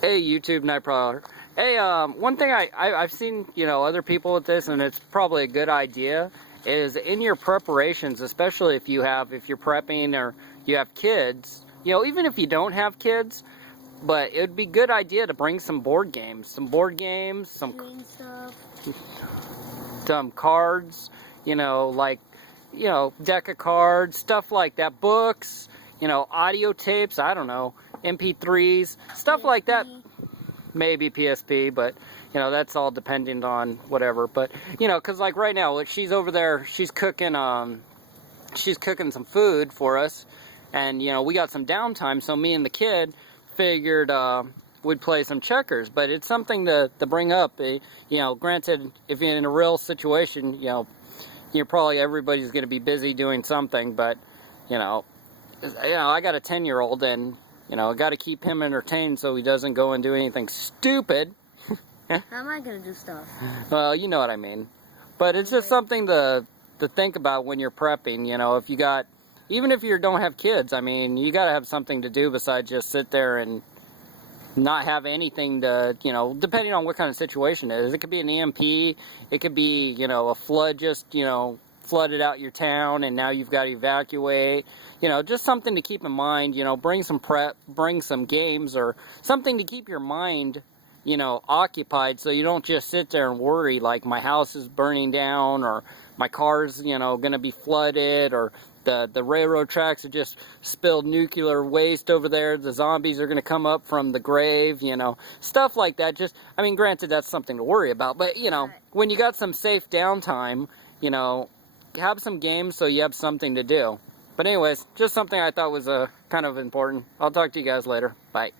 Hey, YouTube Night Prowler. Hey, one thing I've seen, other people with this, and it's probably a good idea, is in your preparations, especially if you're prepping or you have kids, even if you don't have kids, but it would be a good idea to bring some board games, some cards, deck of cards, stuff like that, books, audio tapes, I don't know, MP3s, stuff like that. Maybe PSP, but that's all dependent on whatever. But because like right now, she's over there, she's cooking some food for us, and we got some downtime, so me and the kid figured we'd play some checkers. But it's something to bring up. Granted, if you're in a real situation, you're probably, everybody's going to be busy doing something, but I got a 10-year-old, and I got to keep him entertained so he doesn't go and do anything stupid. How am I going to do stuff? Well, you know what I mean. But it's just something to think about when you're prepping. If you got, even if you don't have kids, I mean, you got to have something to do besides just sit there and not have anything to, depending on what kind of situation it is. It could be an EMP, it could be, a flood just, flooded out your town and now you've got to evacuate. Just something to keep in mind. Bring some prep, bring some games or something to keep your mind occupied, so you don't just sit there and worry like my house is burning down or my car's gonna be flooded, or the railroad tracks have just spilled nuclear waste over there, the zombies are gonna come up from the grave, stuff like that. Just, I mean, granted, that's something to worry about, but when you got some safe downtime, have some games so you have something to do. But anyways, just something I thought was kind of important. I'll talk to you guys later. Bye.